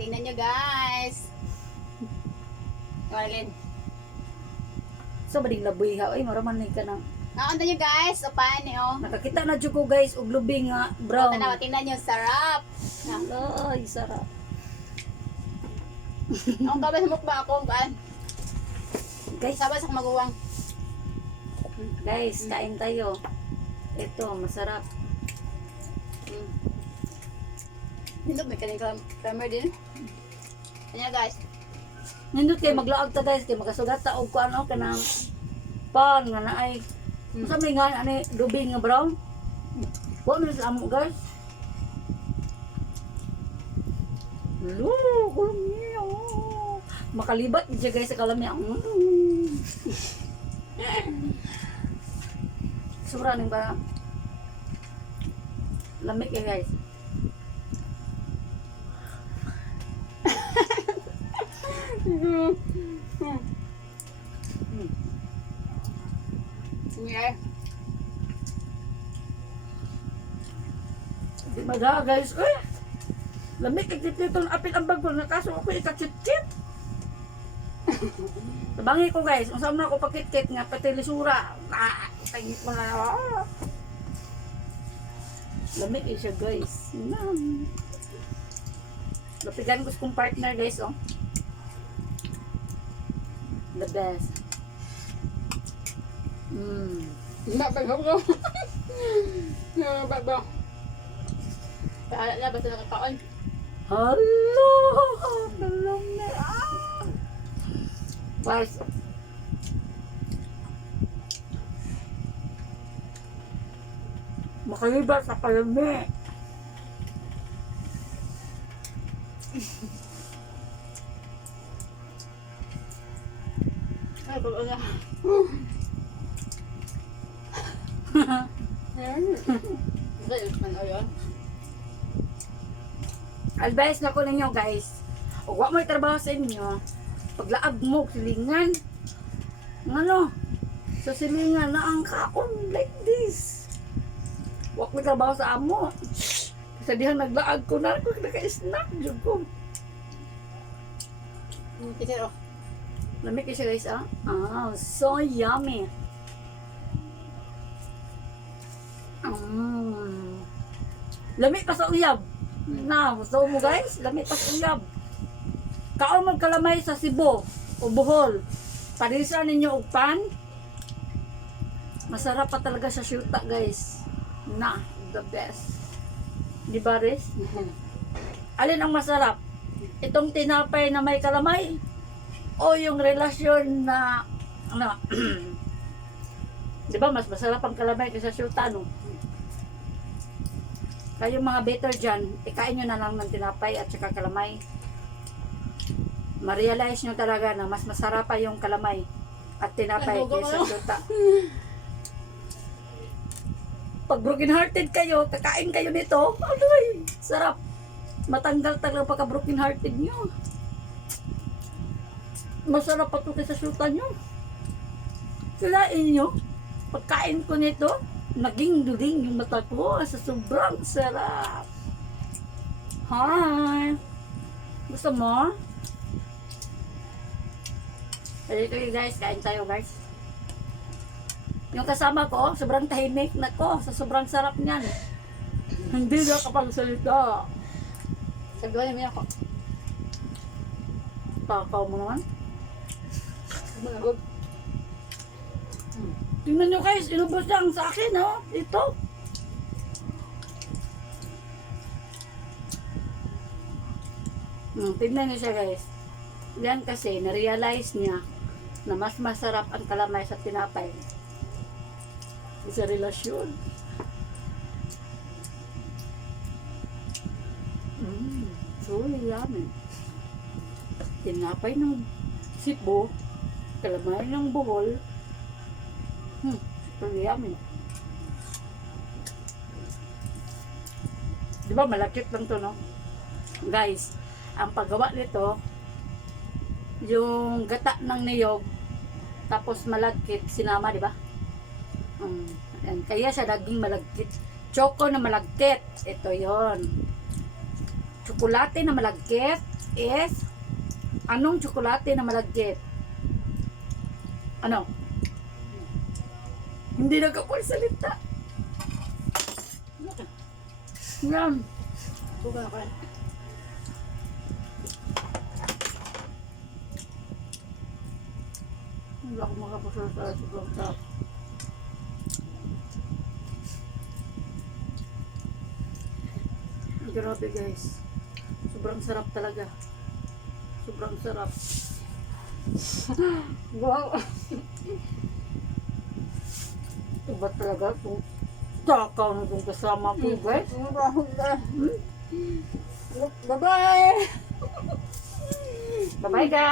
tingnan nyo guys. Walin. So bading laboy ha, ay maraman ka nang. Naunta nyo guys, upahan niyo. Nakakita na jud ko guys og lubing nga brown. Tanaw, tingnan nyo, sarap. Ay, sarap. Ang kabas mukbang ako, gaan. Guys, Sabas ako maguwang. guys, kain tayo. Ito, masarap. Nindot, may kaning kramer din. Kanya guys. Nindot kay maglaag ta guys, kay makasugat ta og kuano kanang pan nga naay. Sa may nga ani lubing nga brown. Wa man sa amo guys. Lo, kulmiya. Makalibat siya guys sa kalamya. Sobra ning ba. Lamig kay guys. Yeah. Di mada guys. Lamig kay titong apil ang bagol nga kaso ako ikachit-chit. Tabangi ko guys, unsa man ako pakit-kit nga pati lisura. Tangit mo na. Lamig siya guys. Lapigan ko sa kong partner guys oh. The best. Babag ko. Babag. Paala na, basta nakakaon. Hello! Hello na. Guys. Makaliba sa kalami. Ay, baga. Advice na ko ninyo guys. Huwag wa mo trabaho sa inyo. Paglaag mo silingan. Ano? Sa silingan na ang kaon like this. Huwag mo trabaho sa amo. Sa dihan naglaag ko na ako naka-snack jud ko. Kitero. Lamig siya guys ah. So yummy. Lamig pa sa uyab. Na, gusto mo guys? Lamig pa sa uyab. Kaon mag kalamay sa Cebu o Bohol. Parisa ninyo og pan. Masarap pa talaga sa syuta guys. Na, the best. Di ba Riz? Alin ang masarap? Itong tinapay na may kalamay? O yung relasyon na ano? Di ba mas masarap ang kalamay kaysa syuta no? Kayo mga better dyan, ikain nyo na lang ng tinapay at saka kalamay. Ma-realize nyo talaga na mas masarap pa yung kalamay at tinapay kaysa syuta. Pag broken hearted kayo, kakain kayo nito, aluy, sarap. Matanggal talaga pagka broken hearted nyo. Masarap pa ito kaysa syuta nyo. Silain nyo, pagkain ko nito, naging duling yung mata ko sa sobrang sarap. Hi! Gusto mo? Dito guys, kain tayo guys. Yung kasama ko, sobrang tahimik na ko sa sobrang sarap niyan. Hindi na kapagsalita. Sabihan niyo ako. Takaw mo naman. Managod. Tingnan nyo guys, inubos lang sa akin oh. Ito. Tingnan nyo siya guys. Yan kasi, na-realize niya na mas masarap ang kalamay sa tinapay. Sa relasyon. So yummy. Tinapay ng Cebu, kalamay ng Bohol. So yummy. Di ba malakit lang to no? Guys, ang paggawa nito, yung gata ng niyog, tapos malagkit, sinama, di ba? Kaya siya naging malagkit. Choco na malagkit. Ito yon. Tsokolate na malagkit. is anong tsokolate na malagkit? Ano? Hindi na ka salita. Yan. Buka ka. Hindi ako makapasalita sa sobrang sarap. Grabe guys. Sobrang sarap talaga. Sobrang sarap. Wow. Iba talaga itong takaw na itong kasama ko guys. Bye-bye! Bye-bye guys!